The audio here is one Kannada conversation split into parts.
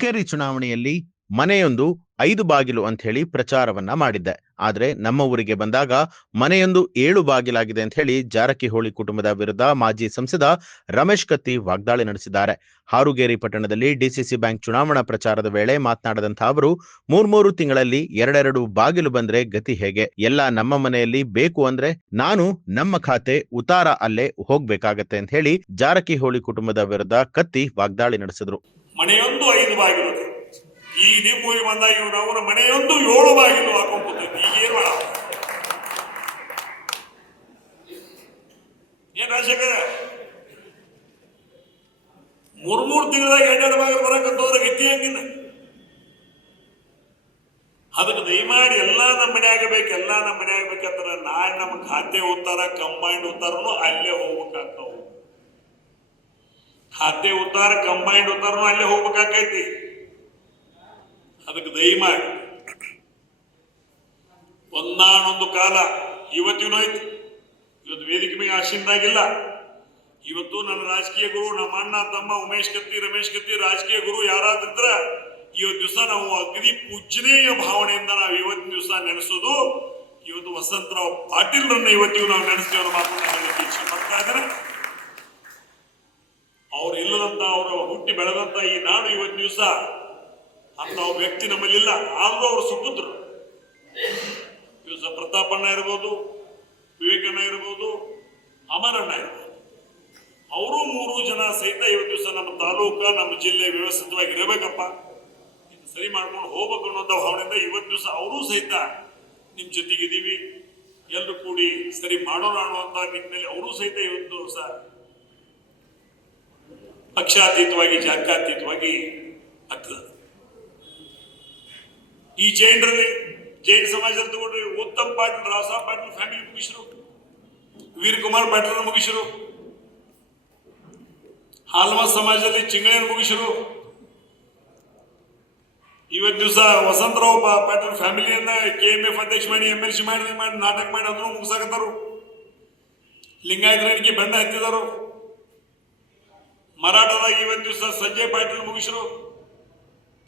ಹುಕ್ಕೇರಿ ಚುನಾವಣೆಯಲ್ಲಿ ಮನೆಯೊಂದು 5 ಬಾಗಿಲು ಅಂತ ಹೇಳಿ ಪ್ರಚಾರವನ್ನ ಮಾಡಿದ್ದೆ. ಆದ್ರೆ ನಮ್ಮ ಊರಿಗೆ ಬಂದಾಗ ಮನೆಯೊಂದು 7 ಬಾಗಿಲಾಗಿದೆ ಅಂತ ಹೇಳಿ ಜಾರಕಿಹೊಳಿ ಕುಟುಂಬದ ವಿರುದ್ಧ ಮಾಜಿ ಸಂಸದ ರಮೇಶ್ ಕತ್ತಿ ವಾಗ್ದಾಳಿ ನಡೆಸಿದ್ದಾರೆ. ಹಾರುಗೇರಿ ಪಟ್ಟಣದಲ್ಲಿ ಡಿಸಿಸಿ ಬ್ಯಾಂಕ್ ಚುನಾವಣಾ ಪ್ರಚಾರದ ವೇಳೆ ಮಾತನಾಡಿದಂತ ಅವರು 3 ತಿಂಗಳಲ್ಲಿ 2 ಬಾಗಿಲು ಬಂದ್ರೆ ಗತಿ ಹೇಗೆ? ಎಲ್ಲ ನಮ್ಮ ಮನೆಯಲ್ಲಿ ಬೇಕು ಅಂದ್ರೆ ನಾನು ನಮ್ಮ ಖಾತೆ ಉತ್ತಾರ ಅಲ್ಲೇ ಹೋಗ್ಬೇಕಾಗತ್ತೆ ಅಂತ ಹೇಳಿ ಜಾರಕಿಹೊಳಿ ಕುಟುಂಬದ ವಿರುದ್ಧ ಕತ್ತಿ ವಾಗ್ದಾಳಿ ನಡೆಸಿದ್ರು. ಮನೆಯೊಂದು 5 ಬಾಗಿಲು, ಈ ನಿಮ್ಮ ಊರಿಗೆ ಬಂದಾಗ ಅವರ ಮನೆಯೊಂದು 7 ಬಾಗಿಲು ಹಾಕೊಂಡ್ಬರ್ತೈತಿ. ಈಗ ಏನ್ ಮಾಡ ಏನ್ ರಾಜಶೇಖರ 3 ತಿಂಗಳದಾಗ 2 ಬಾಗಿಲು ಬರಕತ್ತೋದ್ರ ಗತಿ ಹಂಗಿನ. ಅದಕ್ಕೆ ದಯಮಾಡಿ ಎಲ್ಲಾ ನಮ್ಮ ಮನೆ ಆಗಬೇಕು, ಎಲ್ಲಾ ನಮ್ಮ ಮನೆ ಆಗ್ಬೇಕಂದ್ರೆ ನಾಳೆ ನಮ್ಮ ಖಾತೆ ಉತ್ತಾರ ಕಂಬೈಂಡ್ ಉತ್ತಾರನು ಅಲ್ಲೇ ಹೋಗ್ಬೇಕಾಗ್ತಾವ. ಖಾತೆ ಉತ್ತಾರ ಕಂಬೈಂಡ್ ಉತ್ತಾರನು ಅಲ್ಲೇ ಹೋಗ್ಬೇಕಾಕೈತಿ. ಅದಕ್ಕೆ ದಯಮಾಡಿ ಒಂದಾನೊಂದು ಕಾಲ ಇವತ್ತಿನೂ ಐತಿ. ಇವತ್ತು ವೇದಿಕೆ ಮೇಲೆ ಆಶೀನದಾಗಿಲ್ಲ. ಇವತ್ತು ನನ್ನ ರಾಜಕೀಯ ಗುರು, ನಮ್ಮ ಅಣ್ಣ ತಮ್ಮ ಉಮೇಶ್ ಕತ್ತಿ, ರಮೇಶ್ ಕತ್ತಿ ರಾಜಕೀಯ ಗುರು ಯಾರಾದಿದ್ರ ಇವತ್ತು ದಿವಸ ನಾವು ಅಗದಿ ಪೂಜನೀಯ ಭಾವನೆಯಿಂದ ನಾವು ಇವತ್ತಿನ ದಿವಸ ನೆನೆಸೋದು. ಇವತ್ತು ವಸಂತರಾವ್ ಪಾಟೀಲ್ರನ್ನ ಇವತ್ತಿಗೂ ನಾವು ನೆನೆಸ್ತೇವೆ ಅನ್ನೋ ಮಾತನ್ನ ಹೇಳಕ್ಕೆ ಇಚ್ಛೆ ಪಡ್ತಾ ಇದ್ದಾರೆ. ಅವ್ರು ಇಲ್ಲದಂತ, ಅವರು ಹುಟ್ಟಿ ಬೆಳೆದಂತ ಈ ನಾಡು ಇವತ್ತಿನ ದಿವಸ ಅಂತ ವ್ಯಕ್ತಿ ನಮ್ಮಲ್ಲಿಲ್ಲ. ಆದ್ರೂ ಅವರು ಸುಪುತ್ರರು. ದಿವಸ ಪ್ರತಾಪಣ್ಣ ಇರ್ಬೋದು, ವಿವೇಕಣ್ಣ ಇರ್ಬೋದು, ಅಮರಣ್ಣ ಇರ್ಬೋದು, ಅವರು 3 ಜನ ಸಹಿತ ಇವತ್ತು ದಿವಸ ನಮ್ಮ ತಾಲೂಕ, ನಮ್ಮ ಜಿಲ್ಲೆ ವ್ಯವಸ್ಥಿತವಾಗಿ ಇರಬೇಕಪ್ಪ, ಸರಿ ಮಾಡ್ಕೊಂಡು ಹೋಗ್ಬೇಕು ಅನ್ನೋಂಥ ಭಾವನೆಯಿಂದ ಇವತ್ತು ದಿವಸ ಅವರು ಸಹಿತ ನಿಮ್ ಜೊತೆಗಿದ್ದೀವಿ, ಎಲ್ಲರೂ ಕೂಡಿ ಸರಿ ಮಾಡೋಣ ಅನ್ನುವಂತ ನಿಟ್ಟಿನಲ್ಲಿ ಅವರು ಸಹಿತ ಇವತ್ತು ದಿವಸ ಪಕ್ಷಾತೀತವಾಗಿ, ಜಾತ್ಯಾತೀತವಾಗಿ ಆಗ್ತದೆ. ಈ ಜೈನ್ ಸಮಾಜದ ತಗೊಂಡ್ರೆ ಉತ್ತಮ್ ಪಾಟೀಲ್, ರಾವಸಾಬ್ ಪಾಟೀಲ್ ಫ್ಯಾಮಿಲಿ ಮುಗಿಸರು, ವೀರಕುಮಾರ್ ಪಾಟೀಲ್ ಮುಗಿಸರು, ಹಾಲ್ಮತ್ ಸಮಾಜದಲ್ಲಿ ಚಿಂಗಳೇನ್ ಮುಗಿಸರು. ಇವತ್ತು ದಿವಸ ವಸಂತರಾವ್ ಪಾಟೀಲ್ ಫ್ಯಾಮಿಲಿಯನ್ನ KMF ಅಧ್ಯಕ್ಷ ಮಾಡಿ, MLC ಮಾಡಿ ನಾಟಕ ಮಾಡಿ ಅದನ್ನು ಮುಗಿಸಾಕತ್ತಾರು. ಲಿಂಗಾಯತರಿಗೆ ಬಣ್ಣ ಹತ್ತಿದರು. ಮರಾಠದಾಗ ಇವತ್ತು ದಿವಸ ಸಂಜಯ್ ಪಾಟೀಲ್ ಮುಗಿಸರು.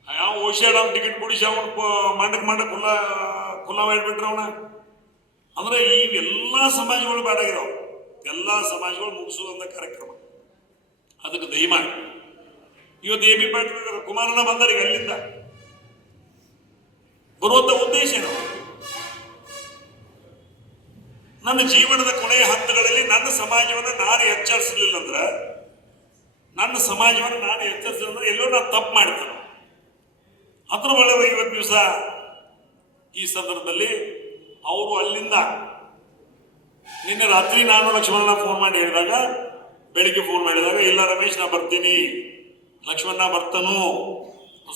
ಯಾವ ಓಶಿಯಾಡ ಟಿಕೆಟ್ ಕೊಡಿಸಿ ಅವನು ಮಂಡಕ್ ಖುಲ್ಲಾ ಮಾಡಿಬಿಟ್ರೆ ಅವನ. ಅಂದ್ರೆ ಈ ಎಲ್ಲಾ ಸಮಾಜಗಳು ಬೇಡಾಗಿದಾವ. ಎಲ್ಲಾ ಸಮಾಜಗಳು ಮುಗಿಸೋದಂತ ಕಾರ್ಯಕ್ರಮ. ಅದಕ್ಕೆ ದಯಮಾಡಿ ಇವತ್ತು AB ಪಾಟೀಲ್ ಕುಮಾರಣ್ಣ ಬಂದರಿಗೆ ಅಲ್ಲಿಂದ ಬರುವಂತ ಉದ್ದೇಶ ಏನು? ನನ್ನ ಜೀವನದ ಕೊನೆಯ ಹಂತಗಳಲ್ಲಿ ನನ್ನ ಸಮಾಜವನ್ನು ನಾನು ಎಚ್ಚರಿಸಲಿಲ್ಲ ಅಂದ್ರೆ, ನನ್ನ ಸಮಾಜವನ್ನು ನಾನು ಎಚ್ಚರಿಸಿದ್ರೆ ಎಲ್ಲೋ ನಾನು ತಪ್ಪು ಮಾಡ್ತೇನೆ. ಅದ್ರ ಒಳಗೆ ಇವತ್ತು ದಿವಸ ಈ ಸಂದರ್ಭದಲ್ಲಿ ಅವರು ಅಲ್ಲಿಂದ ನಿನ್ನೆ ರಾತ್ರಿ ನಾನು ಲಕ್ಷ್ಮಣ ಫೋನ್ ಮಾಡಿ ಹೇಳಿದಾಗ, ಬೆಳಿಗ್ಗೆ ಫೋನ್ ಮಾಡಿದಾಗ, ಇಲ್ಲ ರಮೇಶ್ ನಾ ಬರ್ತೀನಿ, ಲಕ್ಷ್ಮಣ ಬರ್ತಾನು,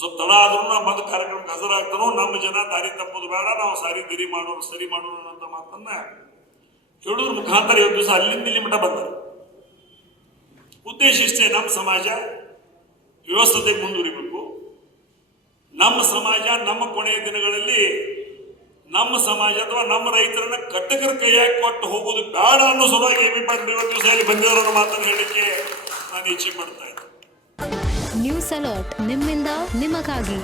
ಸ್ವಲ್ಪ ತಡ ಆದ್ರೂ ನಾ ಬಂದ ಕಾರ್ಯಕ್ರಮಕ್ಕೆ ಹಾಜರಾಗ್ತಾನೋ, ನಮ್ಮ ಜನ ದಾರಿ ತಪ್ಪೋದು ಬೇಡ, ನಾವು ಸರಿ ಮಾಡೋಣ ಅಂತ ಮಾತನ್ನ ಹೇಳೋದ್ರ ಮುಖಾಂತರ ಇವತ್ತು ದಿವಸ ಅಲ್ಲಿಂದ ಇಲ್ಲಿ ಮಟ್ಟ ಬಂದರು. ಉದ್ದೇಶ ಇಷ್ಟೇ, ನಮ್ಮ ಸಮಾಜ ವ್ಯವಸ್ಥತೆ ಮುಂದುವರಿಬೇಕು. ನಮ್ಮ ಸಮಾಜ ನಮ್ಮ ಕೊನೆಯ ದಿನಗಳಲ್ಲಿ ನಮ್ಮ ಸಮಾಜ ಅಥವಾ ನಮ್ಮ ರೈತರನ್ನ ಕಟ್ಟಕರ ಕೈಯಾಗಿ ಕೊಟ್ಟು ಹೋಗೋದು ಬೇಡ ಅನ್ನೋ ಸಲುವಾಗಿ AB ಪಾಟೀಲ್ ಇವತ್ತು ದಿವಸ ಇಲ್ಲಿ ಬಂದಿರೋ ಮಾತನ್ನು ಹೇಳಲಿಕ್ಕೆ ನಾನು ಇಚ್ಛೆ ಪಡ್ತಾ ಇದ್ದೆ. ನ್ಯೂಸ್ ಅಲರ್ಟ್, ನಿಮ್ಮಿಂದ ನಿಮಗಾಗಿ.